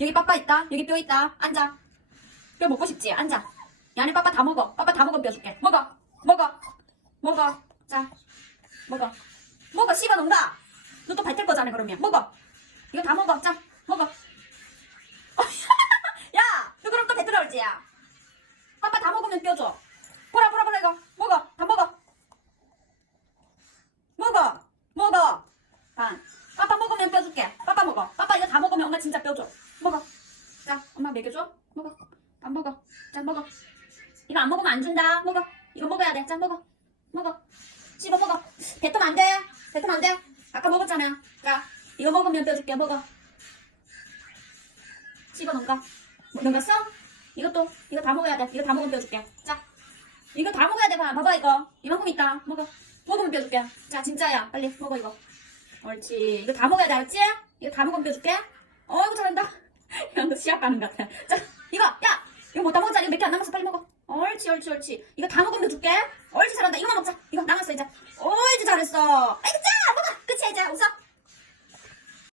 여기 빠빠 있다. 여기 뼈 있다. 앉아. 뼈 먹고 싶지? 앉아. 이 안에 빠빠 다 먹어. 빠빠 다 먹으면 뼈 줄게. 먹어. 먹어. 먹어. 자. 먹어. 먹어. 씹어 놓는다. 너또 뱉을 거잖아, 그러면. 먹어. 이거 다 먹어. 자. 먹어. 야! 너 그럼 또 뱉으라 그러지, 야. 빠빠 다 먹으면 뼈 줘. 보라, 보라, 보라, 이거. 먹어. 다 먹어. 먹어. 먹어. 반. 빠빠 먹으면 뼈 줄게. 빠빠 먹어. 빠빠 이거 다 먹으면 엄마 진짜 뼈 줘. 먹어. 자, 엄마 먹여줘. 먹어. 밥 먹어. 자, 먹어. 이거 안 먹으면 안 준다. 먹어. 이거 먹어야 돼. 자, 먹어. 먹어. 씹어 먹어. 뱉으면 안 돼. 뱉으면 안 돼. 아까 먹었잖아. 자, 이거 먹으면 뼈 줄게. 먹어. 씹어 넘가. 뭐, 넘겼어? 이것도, 이거 다 먹어야 돼. 이거 다 먹으면 뼈 줄게. 자, 이거 다 먹어야 돼. 봐. 봐봐, 이거. 이만큼 있다. 먹어. 먹으면 뼈 줄게. 자, 진짜야. 빨리 먹어, 이거. 옳지. 이거 다 먹어야 돼, 알았지? 이거 다 먹으면 뼈 줄게. 어이구, 잘한다. 야, 너 시합 가는 것 같아. 자, 이거, 야! 이거 못다 먹자. 이거 몇 개 안 남았어. 빨리 먹어. 옳지, 옳지, 옳지. 이거 다 먹으면 뼈 줄게. 옳지, 잘한다. 이거 먹자. 이거 남았어, 이제. 옳지, 잘했어.